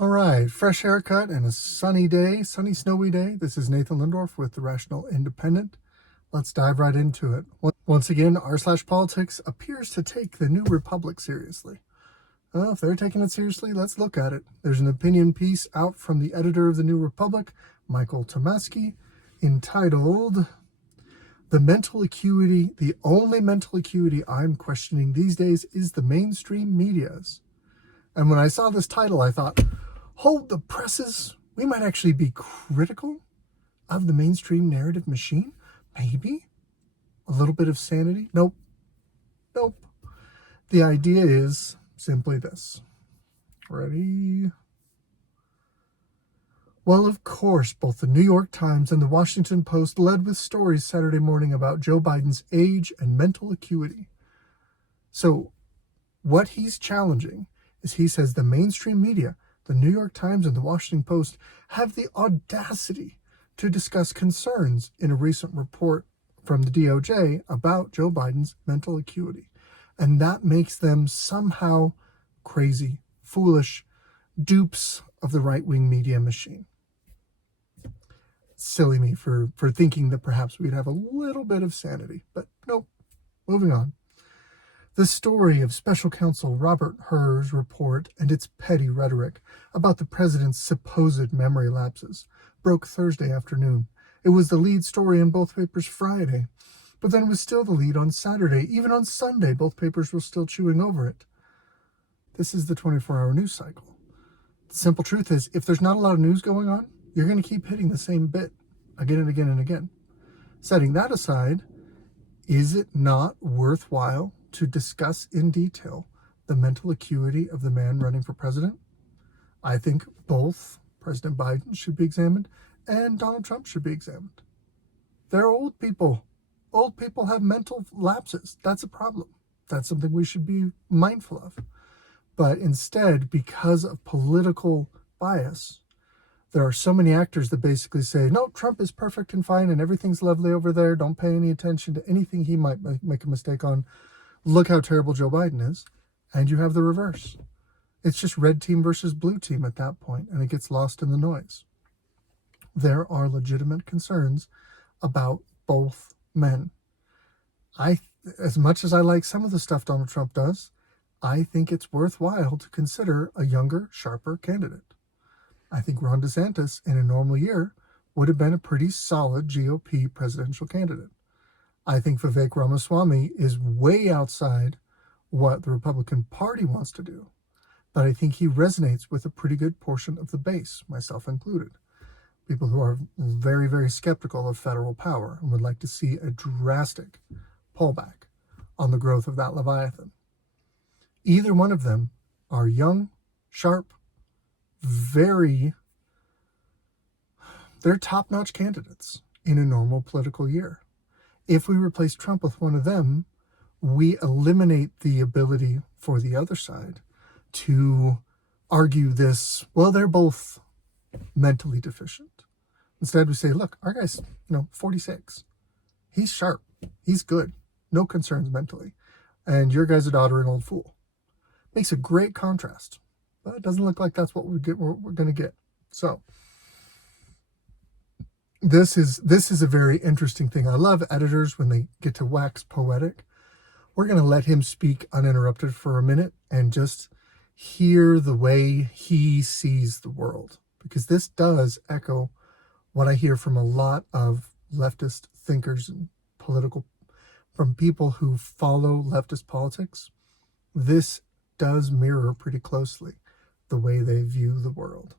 All right, fresh haircut and a sunny day, sunny, snowy day. This is Nathan Lindorf with the Rational Independent. Let's dive right into it. Once again, r/politics appears to take the New Republic seriously. Well, if they're taking it seriously, let's look at it. There's an opinion piece out from the editor of the New Republic, Michael Tomasky, entitled "The Mental Acuity, the only mental acuity I'm questioning these days is the mainstream media's." And when I saw this title, I thought, hold the presses. We might actually be critical of the mainstream narrative machine. Maybe a little bit of sanity. Nope. The idea is simply this. Ready? Well, of course, both the New York Times and the Washington Post led with stories Saturday morning about Joe Biden's age and mental acuity. So what he's challenging is he says the mainstream media, the New York Times and the Washington Post, have the audacity to discuss concerns in a recent report from the DOJ about Joe Biden's mental acuity. And that makes them somehow crazy, foolish, dupes of the right-wing media machine. Silly me for thinking that perhaps we'd have a little bit of sanity. But nope, moving on. The story of Special Counsel Robert Hur's report and its petty rhetoric about the president's supposed memory lapses broke Thursday afternoon. It was the lead story in both papers Friday, but then it was still the lead on Saturday. Even on Sunday, both papers were still chewing over it. This is the 24-hour news cycle. The simple truth is, if there's not a lot of news going on, you're going to keep hitting the same bit again and again and again. Setting that aside, is it not worthwhile to discuss in detail the mental acuity of the man running for president? I think both President Biden should be examined and Donald Trump should be examined. They're old people. Old people have mental lapses. That's a problem. That's something we should be mindful of. But instead, because of political bias, there are so many actors that basically say, no, Trump is perfect and fine and everything's lovely over there. Don't pay any attention to anything he might make a mistake on. Look how terrible Joe Biden is. And you have the reverse. It's just red team versus blue team at that point, and it gets lost in the noise. There are legitimate concerns about both men. As much as I like some of the stuff Donald Trump does, I think it's worthwhile to consider a younger, sharper candidate. I think Ron DeSantis, in a normal year, would have been a pretty solid GOP presidential candidate. I think Vivek Ramaswamy is way outside what the Republican Party wants to do, but I think he resonates with a pretty good portion of the base, myself included. People who are very, very skeptical of federal power and would like to see a drastic pullback on the growth of that Leviathan. Either one of them are young, sharp, they're top-notch candidates in a normal political year. If we replace Trump with one of them, we eliminate the ability for the other side to argue this, well, they're both mentally deficient. Instead, we say, look, our guy's, 46. He's sharp. He's good. No concerns mentally. And your guy's a doddering old fool. Makes a great contrast. But it doesn't look like that's what we're going to get. So this is a very interesting thing. I love editors when they get to wax poetic. We're going to let him speak uninterrupted for a minute and just hear the way he sees the world, because this does echo what I hear from a lot of leftist thinkers and from people who follow leftist politics. This does mirror pretty closely the way they view the world.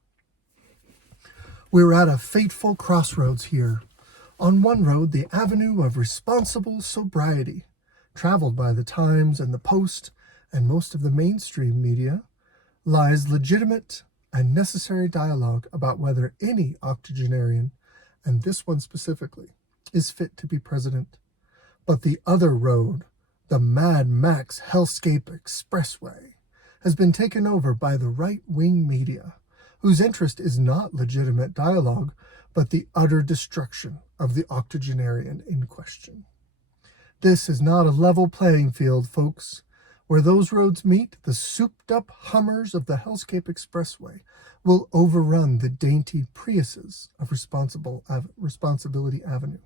We're at a fateful crossroads here. On one road, the avenue of responsible sobriety, traveled by the Times and the Post and most of the mainstream media, lies legitimate and necessary dialogue about whether any octogenarian, and this one specifically, is fit to be president. But the other road, the Mad Max Hellscape Expressway, has been taken over by the right-wing media, whose interest is not legitimate dialogue, but the utter destruction of the octogenarian in question. This is not a level playing field, folks. Where those roads meet, the souped-up Hummers of the Hellscape Expressway will overrun the dainty Priuses of Responsibility Avenue.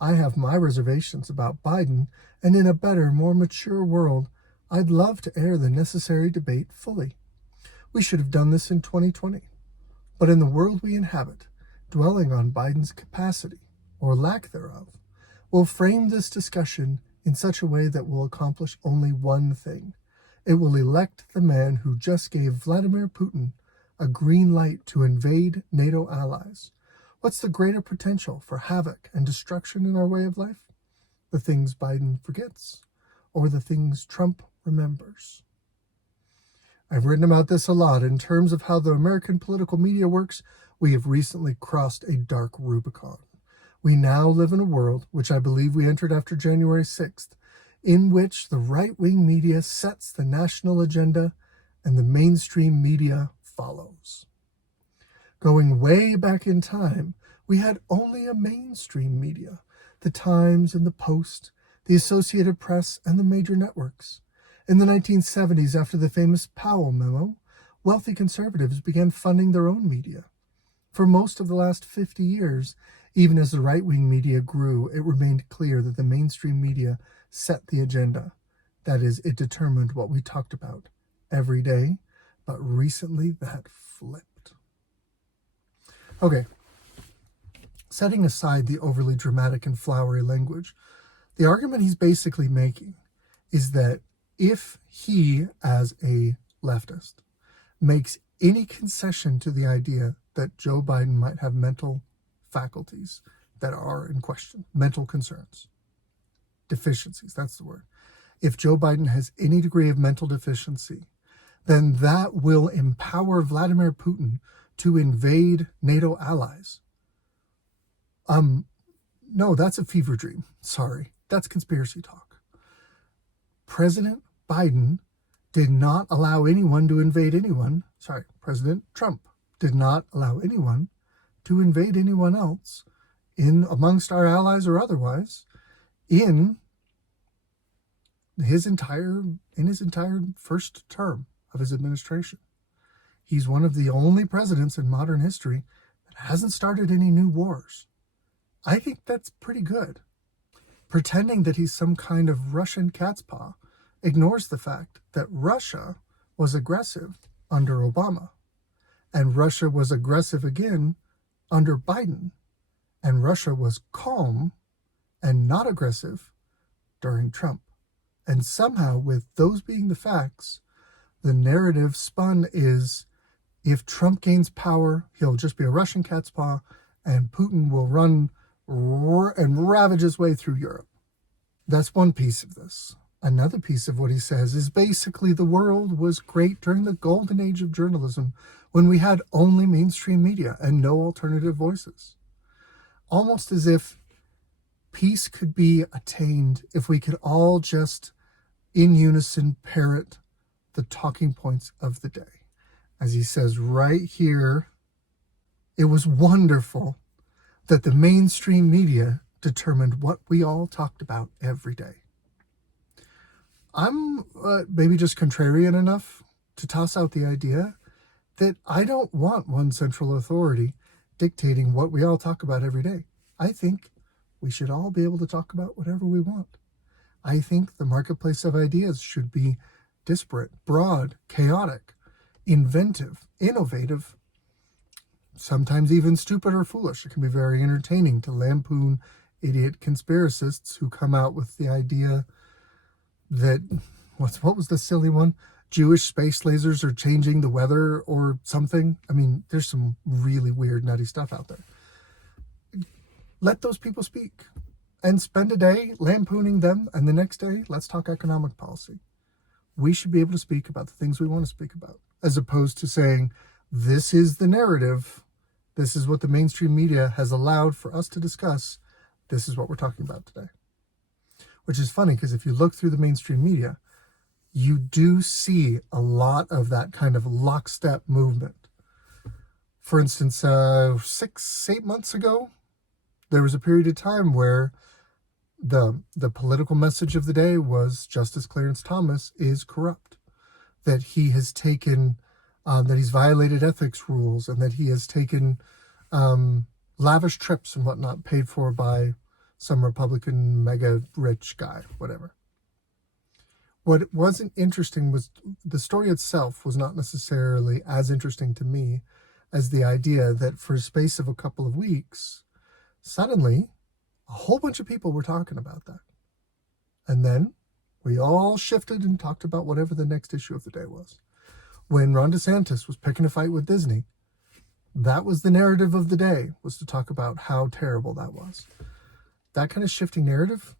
I have my reservations about Biden, and in a better, more mature world, I'd love to air the necessary debate fully. We should have done this in 2020. But in the world we inhabit, dwelling on Biden's capacity, or lack thereof, will frame this discussion in such a way that will accomplish only one thing. It will elect the man who just gave Vladimir Putin a green light to invade NATO allies. What's the greater potential for havoc and destruction in our way of life? The things Biden forgets, or the things Trump remembers? I've written about this a lot. In terms of how the American political media works, we have recently crossed a dark Rubicon. We now live in a world, which I believe we entered after January 6th, in which the right-wing media sets the national agenda and the mainstream media follows. Going way back in time, we had only a mainstream media, the Times and the Post, the Associated Press, and the major networks. In the 1970s, after the famous Powell memo, wealthy conservatives began funding their own media. For most of the last 50 years, even as the right-wing media grew, it remained clear that the mainstream media set the agenda. That is, it determined what we talked about every day, but recently that flipped. Okay, setting aside the overly dramatic and flowery language, the argument he's basically making is that if he, as a leftist, makes any concession to the idea that Joe Biden might have mental faculties that are in question, mental concerns, deficiencies, that's the word. If Joe Biden has any degree of mental deficiency, then that will empower Vladimir Putin to invade NATO allies. No, that's a fever dream. Sorry, that's conspiracy talk. President Biden did not allow anyone to invade anyone. Sorry, President Trump did not allow anyone to invade anyone else in amongst our allies or otherwise in his entire first term of his administration. He's one of the only presidents in modern history that hasn't started any new wars. I think that's pretty good. Pretending that he's some kind of Russian cat's paw ignores the fact that Russia was aggressive under Obama, and Russia was aggressive again under Biden, and Russia was calm and not aggressive during Trump. And somehow, with those being the facts, the narrative spun is if Trump gains power, he'll just be a Russian cat's paw, and Putin will run and ravage his way through Europe. That's one piece of this. Another piece of what he says is basically the world was great during the golden age of journalism when we had only mainstream media and no alternative voices. Almost as if peace could be attained if we could all just in unison parrot the talking points of the day. As he says right here, it was wonderful that the mainstream media determined what we all talked about every day. I'm maybe just contrarian enough to toss out the idea that I don't want one central authority dictating what we all talk about every day. I think we should all be able to talk about whatever we want. I think the marketplace of ideas should be disparate, broad, chaotic, inventive, innovative, sometimes even stupid or foolish. It can be very entertaining to lampoon idiot conspiracists who come out with the idea that, what was the silly one? Jewish space lasers are changing the weather or something. I mean, there's some really weird, nutty stuff out there. Let those people speak and spend a day lampooning them, and the next day, let's talk economic policy. We should be able to speak about the things we want to speak about, as opposed to saying, this is the narrative, this is what the mainstream media has allowed for us to discuss, this is what we're talking about today. Which is funny, because if you look through the mainstream media, you do see a lot of that kind of lockstep movement. For instance, 6-8 months ago, there was a period of time where The political message of the day was Justice Clarence Thomas is corrupt, that he has taken, that he's violated ethics rules, and that he has taken lavish trips and whatnot paid for by some Republican mega rich guy, whatever. What wasn't interesting was the story itself was not necessarily as interesting to me as the idea that for a space of a couple of weeks, suddenly a whole bunch of people were talking about that. And then we all shifted and talked about whatever the next issue of the day was. When Ron DeSantis was picking a fight with Disney, that was the narrative of the day, was to talk about how terrible that was. That kind of shifting narrative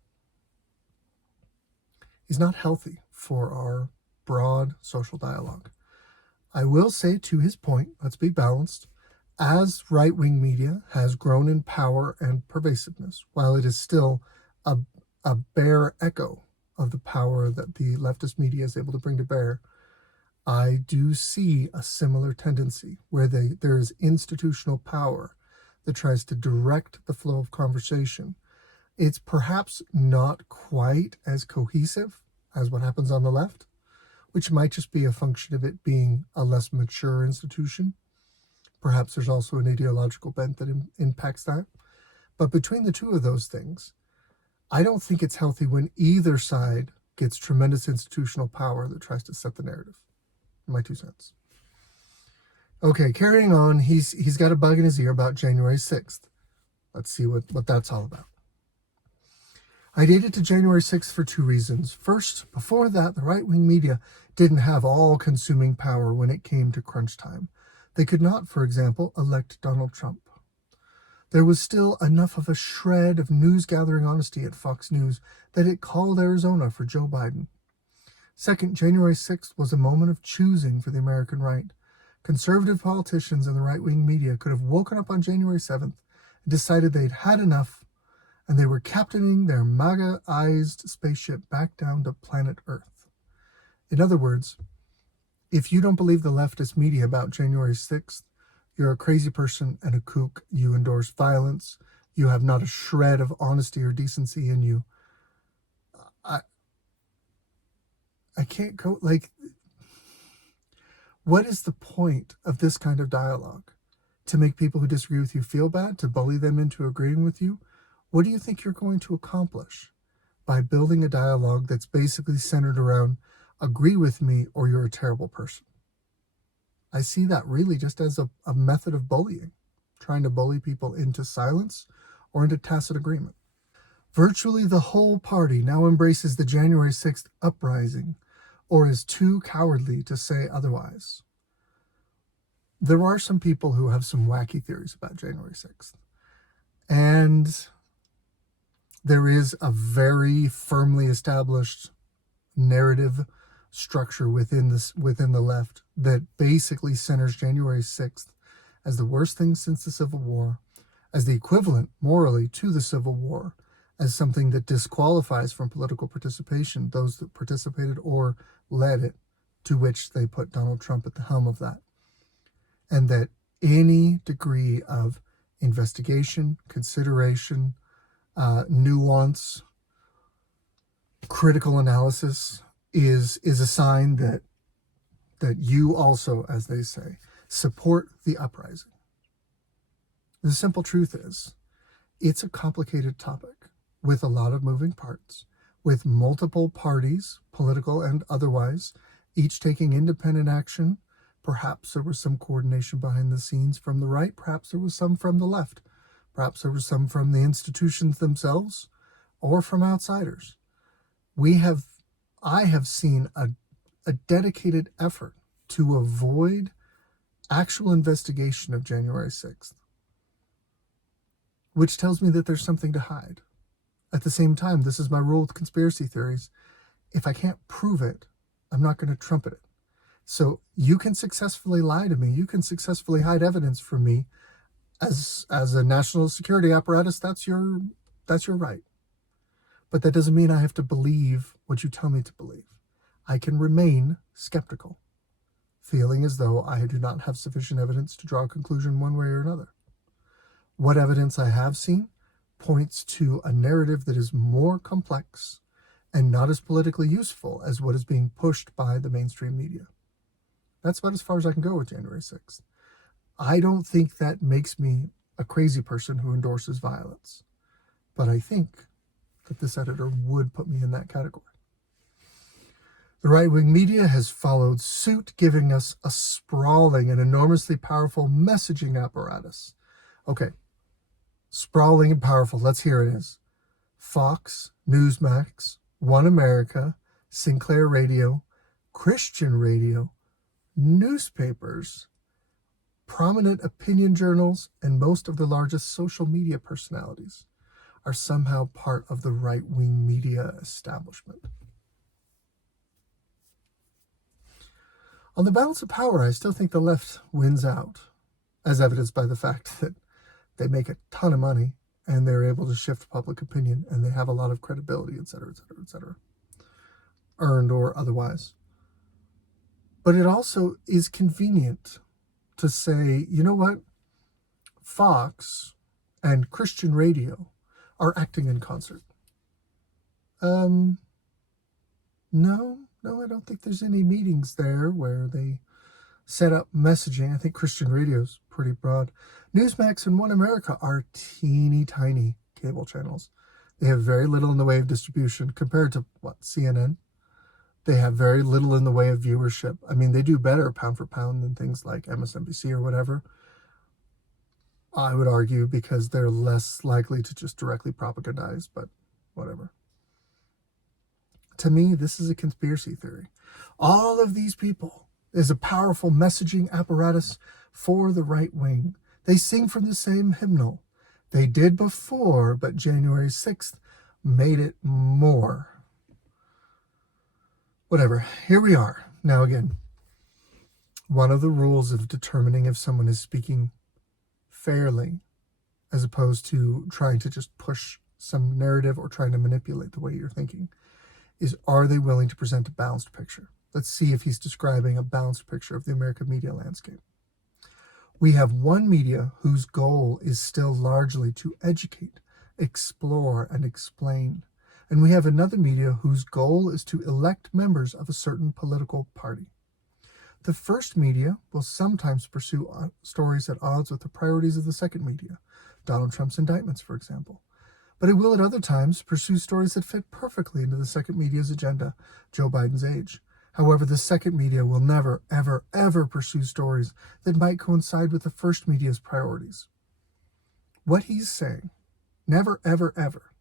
is not healthy for our broad social dialogue. I will say, to his point, let's be balanced, as right-wing media has grown in power and pervasiveness, while it is still a bare echo of the power that the leftist media is able to bring to bear, I do see a similar tendency where there is institutional power that tries to direct the flow of conversation. It's perhaps not quite as cohesive as what happens on the left, which might just be a function of it being a less mature institution. Perhaps there's also an ideological bent that impacts that. But between the two of those things, I don't think it's healthy when either side gets tremendous institutional power that tries to set the narrative. My 2 cents. Okay, carrying on, he's got a bug in his ear about January 6th. Let's see what that's all about. I dated to January 6th for 2 reasons. First, before that, the right-wing media didn't have all-consuming power when it came to crunch time. They could not, for example, elect Donald Trump. There was still enough of a shred of news-gathering honesty at Fox News that it called Arizona for Joe Biden. Second, January 6th was a moment of choosing for the American right. Conservative politicians and the right-wing media could have woken up on January 7th and decided they'd had enough, and they were captaining their MAGA-ized spaceship back down to planet Earth. In other words, if you don't believe the leftist media about January 6th, you're a crazy person and a kook. You endorse violence. You have not a shred of honesty or decency in you. I can't go, what is the point of this kind of dialogue? To make people who disagree with you feel bad? To bully them into agreeing with you? What do you think you're going to accomplish by building a dialogue that's basically centered around agree with me or you're a terrible person? I see that really just as a method of bullying, trying to bully people into silence or into tacit agreement. Virtually the whole party now embraces the January 6th uprising, or is too cowardly to say otherwise. There are some people who have some wacky theories about January 6th. And there is a very firmly established narrative structure within the left that basically centers January 6th as the worst thing since the Civil War, as the equivalent morally to the Civil War, as something that disqualifies from political participation those that participated or led it, to which they put Donald Trump at the helm of that. And that any degree of investigation, consideration, nuance, critical analysis is a sign that you also, as they say, support the uprising. The simple truth is, it's a complicated topic with a lot of moving parts, with multiple parties, political and otherwise, each taking independent action. Perhaps there was some coordination behind the scenes from the right. Perhaps there was some from the left. Perhaps there was some from the institutions themselves or from outsiders. I have seen a dedicated effort to avoid actual investigation of January 6th, which tells me that there's something to hide. At the same time, this is my rule with conspiracy theories. If I can't prove it, I'm not going to trumpet it. So you can successfully lie to me. You can successfully hide evidence from me as a national security apparatus. That's your right. But that doesn't mean I have to believe what you tell me to believe. I can remain skeptical, feeling as though I do not have sufficient evidence to draw a conclusion one way or another. What evidence I have seen points to a narrative that is more complex and not as politically useful as what is being pushed by the mainstream media. That's about as far as I can go with January 6th. I don't think that makes me a crazy person who endorses violence, but I think that this editor would put me in that category. The right-wing media has followed suit, giving us a sprawling and enormously powerful messaging apparatus. Okay, sprawling and powerful, let's hear it is. Fox, Newsmax, One America, Sinclair Radio, Christian Radio, newspapers, prominent opinion journals, and most of the largest social media personalities are somehow part of the right-wing media establishment. On the balance of power, I still think the left wins out, as evidenced by the fact that they make a ton of money and they're able to shift public opinion and they have a lot of credibility, et cetera, et cetera, et cetera, earned or otherwise. But it also is convenient to say, you know what, Fox and Christian Radio are acting in concert. No, I don't think there's any meetings there where they set up messaging. I think Christian Radio's pretty broad. Newsmax and One America are teeny tiny cable channels. They have very little in the way of distribution compared to, CNN? They have very little in the way of viewership. I mean, they do better pound for pound than things like MSNBC or whatever. I would argue because they're less likely to just directly propagandize, but whatever. To me, this is a conspiracy theory. All of these people is a powerful messaging apparatus for the right wing. They sing from the same hymnal. They did before, but January 6th made it more. Whatever, here we are. Now again, one of the rules of determining if someone is speaking fairly, as opposed to trying to just push some narrative or trying to manipulate the way you're thinking, is are they willing to present a balanced picture? Let's see if he's describing a balanced picture of the American media landscape. We have one media whose goal is still largely to educate, explore, and explain. And we have another media whose goal is to elect members of a certain political party. The first media will sometimes pursue stories at odds with the priorities of the second media, Donald Trump's indictments, for example. But it will at other times pursue stories that fit perfectly into the second media's agenda, Joe Biden's age. However, the second media will never, ever, ever pursue stories that might coincide with the first media's priorities. What he's saying, never, ever, ever,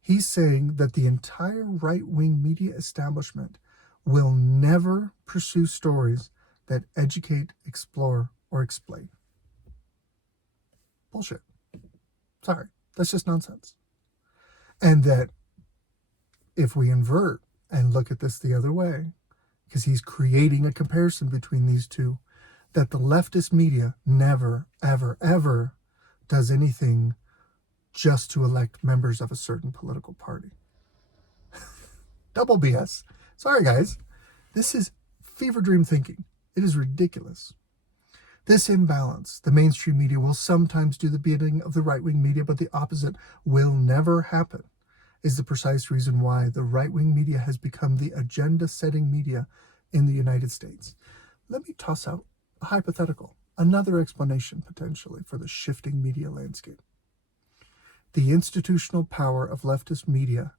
he's saying that the entire right-wing media establishment will never pursue stories that educate, explore, or explain. Bullshit. Sorry, that's just nonsense. And that if we invert and look at this the other way, because he's creating a comparison between these two, that the leftist media never, ever, ever does anything just to elect members of a certain political party. Double BS. Sorry, guys. This is fever dream thinking. It is ridiculous. This imbalance, the mainstream media will sometimes do the bidding of the right-wing media, but the opposite will never happen, is the precise reason why the right-wing media has become the agenda-setting media in the United States. Let me toss out a hypothetical, another explanation potentially for the shifting media landscape. The institutional power of leftist media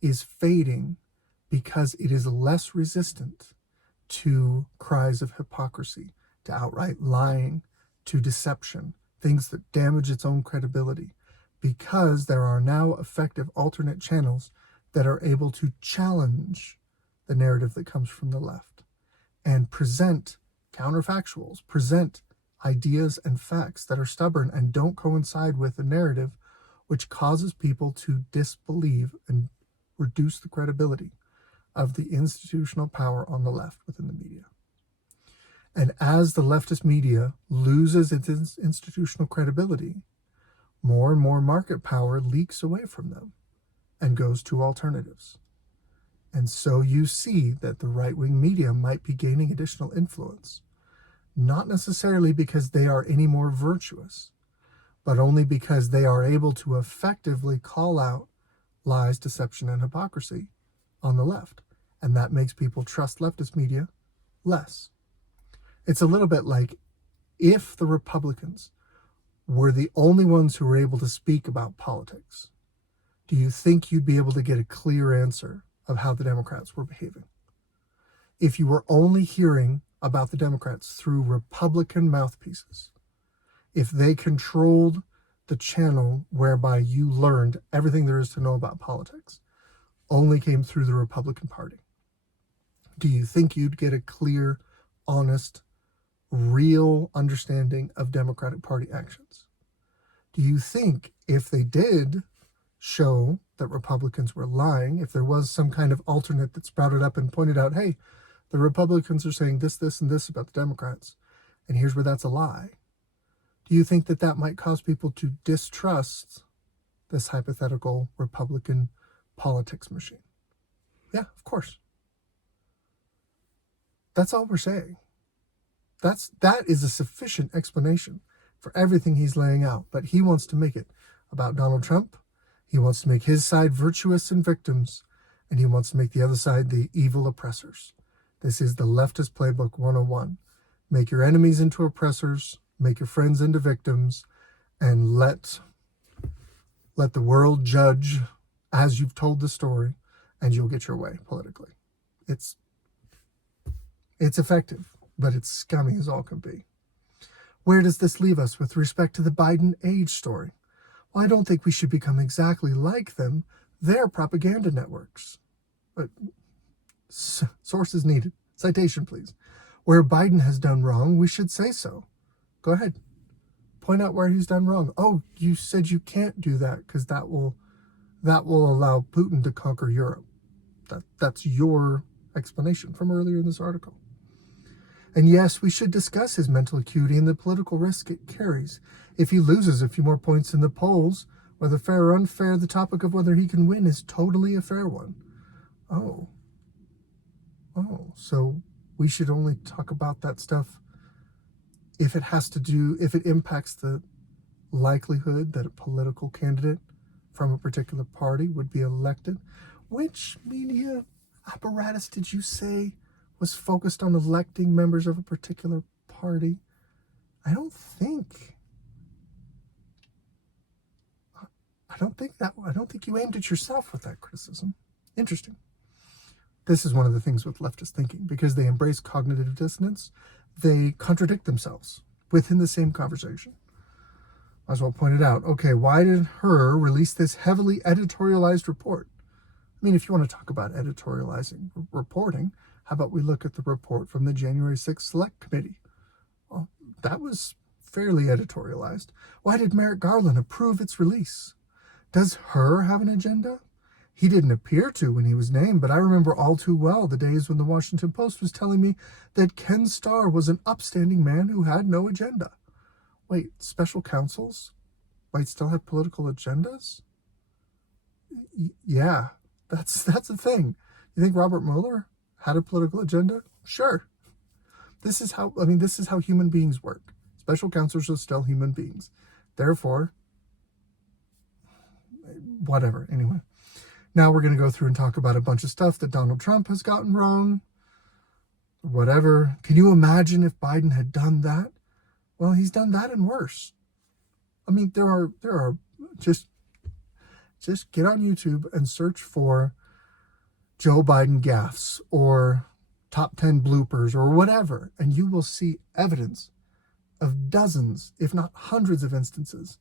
is fading because it is less resistant to cries of hypocrisy, to outright lying, to deception, things that damage its own credibility, because there are now effective alternate channels that are able to challenge the narrative that comes from the left and present counterfactuals, present ideas and facts that are stubborn and don't coincide with the narrative, which causes people to disbelieve and reduce the credibility of the institutional power on the left within the media. And as the leftist media loses its institutional credibility, more and more market power leaks away from them and goes to alternatives. And so you see that the right-wing media might be gaining additional influence, not necessarily because they are any more virtuous, but only because they are able to effectively call out lies, deception, and hypocrisy on the left. And that makes people trust leftist media less. It's a little bit like if the Republicans were the only ones who were able to speak about politics, do you think you'd be able to get a clear answer of how the Democrats were behaving? If you were only hearing about the Democrats through Republican mouthpieces, if they controlled the channel whereby you learned everything there is to know about politics, only came through the Republican Party, do you think you'd get a clear, honest, real understanding of Democratic Party actions? Do you think if they did show that Republicans were lying, if there was some kind of alternate that sprouted up and pointed out, hey, the Republicans are saying this, this, and this about the Democrats, and here's where that's a lie, do you think that that might cause people to distrust this hypothetical Republican politics machine? Yeah, of course. That's all we're saying. That is a sufficient explanation for everything he's laying out. But he wants to make it about Donald Trump. He wants to make his side virtuous and victims, and he wants to make the other side the evil oppressors. This is the leftist playbook 101. Make your enemies into oppressors, make your friends into victims, and let the world judge as you've told the story, and you'll get your way politically. It's effective, but it's scummy as all can be. Where does this leave us with respect to the Biden age story? Well, I don't think we should become exactly like them. They're propaganda networks. But sources needed. Citation, please. Where Biden has done wrong, we should say so. Go ahead. Point out where he's done wrong. Oh, you said you can't do that because that will allow Putin to conquer Europe. That's your explanation from earlier in this article. And yes, we should discuss his mental acuity and the political risk it carries. If he loses a few more points in the polls, whether fair or unfair, the topic of whether he can win is totally a fair one. Oh, so we should only talk about that stuff if it impacts the likelihood that a political candidate from a particular party would be elected. Which media apparatus did you say was focused on electing members of a particular party? I don't think you aimed at yourself with that criticism. Interesting. This is one of the things with leftist thinking. Because they embrace cognitive dissonance, they contradict themselves within the same conversation. Might as well point it out. Okay, why did Hur release this heavily editorialized report? I mean, if you want to talk about editorializing reporting, how about we look at the report from the January 6th Select Committee? Well, that was fairly editorialized. Why did Merrick Garland approve its release? Does Hur have an agenda? He didn't appear to when he was named, but I remember all too well the days when the Washington Post was telling me that Ken Starr was an upstanding man who had no agenda. Wait, special counsels might still have political agendas? Yeah, that's a thing. You think Robert Mueller had a political agenda? Sure. This is how human beings work. Special counselors are still human beings. Therefore, whatever. Anyway, now we're going to go through and talk about a bunch of stuff that Donald Trump has gotten wrong. Whatever. Can you imagine if Biden had done that? Well, he's done that and worse. I mean, there are just get on YouTube and search for Joe Biden gaffes or top 10 bloopers or whatever, and you will see evidence of dozens, if not hundreds of instances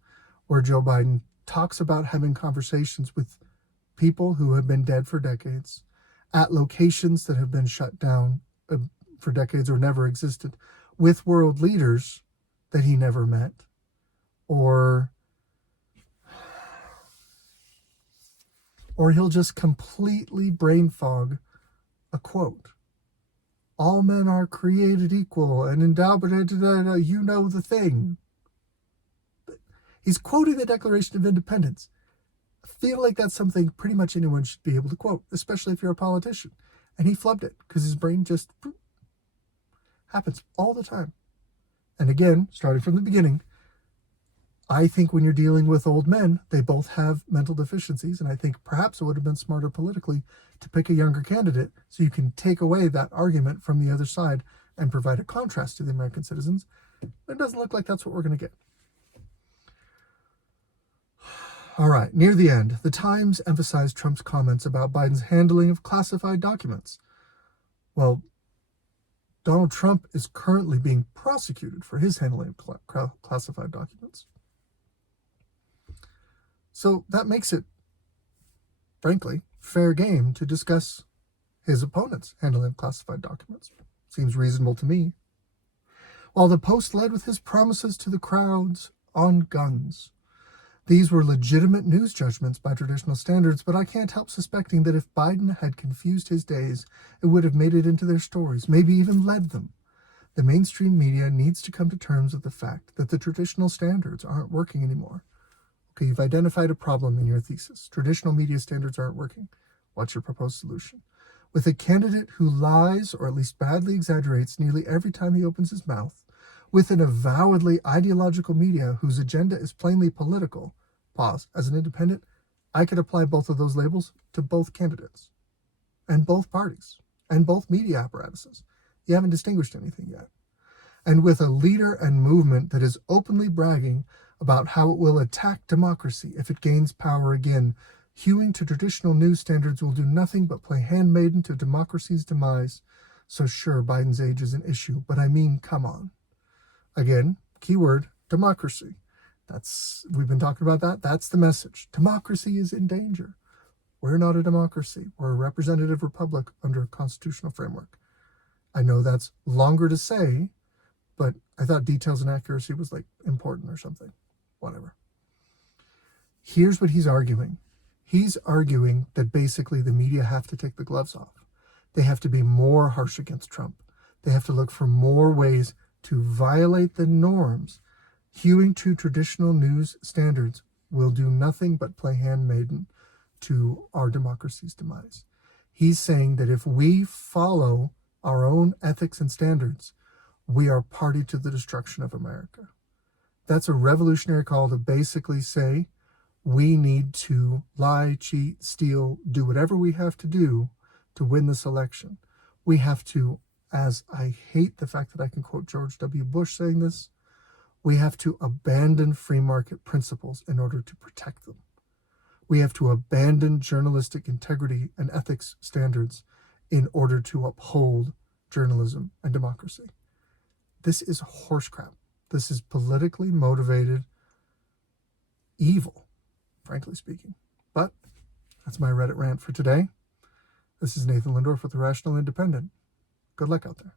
where Joe Biden talks about having conversations with people who have been dead for decades at locations that have been shut down for decades or never existed, with world leaders that he never met, or he'll just completely brain fog a quote. All men are created equal and endowed, you know the thing. He's quoting the Declaration of Independence. I feel like that's something pretty much anyone should be able to quote, especially if you're a politician. And he flubbed it because his brain just happens all the time. And again, starting from the beginning, I think when you're dealing with old men, they both have mental deficiencies, and I think perhaps it would have been smarter politically to pick a younger candidate so you can take away that argument from the other side and provide a contrast to the American citizens. It doesn't look like that's what we're going to get. All right, near the end, the Times emphasized Trump's comments about Biden's handling of classified documents. Well, Donald Trump is currently being prosecuted for his handling of classified documents. So that makes it, frankly, fair game to discuss his opponent's handling of classified documents. Seems reasonable to me. While the Post led with his promises to the crowds on guns. These were legitimate news judgments by traditional standards, but I can't help suspecting that if Biden had confused his days, it would have made it into their stories, maybe even led them. The mainstream media needs to come to terms with the fact that the traditional standards aren't working anymore. Okay, you've identified a problem in your thesis. Traditional media standards aren't working. What's your proposed solution? With a candidate who lies, or at least badly exaggerates, nearly every time he opens his mouth, with an avowedly ideological media whose agenda is plainly political, as an independent, I could apply both of those labels to both candidates, and both parties, and both media apparatuses. You haven't distinguished anything yet. And with a leader and movement that is openly bragging about how it will attack democracy if it gains power again, hewing to traditional news standards will do nothing but play handmaiden to democracy's demise. So sure, Biden's age is an issue, but I mean, come on. Again, keyword, democracy. We've been talking about that. That's the message. Democracy is in danger. We're not a democracy. We're a representative republic under a constitutional framework. I know that's longer to say, but I thought details and accuracy was important or something. Whatever. Here's what he's arguing. He's arguing that basically the media have to take the gloves off. They have to be more harsh against Trump. They have to look for more ways to violate the norms. Hewing to traditional news standards will do nothing but play handmaiden to our democracy's demise. He's saying that if we follow our own ethics and standards, we are party to the destruction of America. That's a revolutionary call to basically say we need to lie, cheat, steal, do whatever we have to do to win this election. We have to, as I hate the fact that I can quote George W. Bush saying this, we have to abandon free market principles in order to protect them. We have to abandon journalistic integrity and ethics standards in order to uphold journalism and democracy. This is horse crap. This is politically motivated evil, frankly speaking. But that's my Reddit rant for today. This is Nathan Lindorf with The Rational Independent. Good luck out there.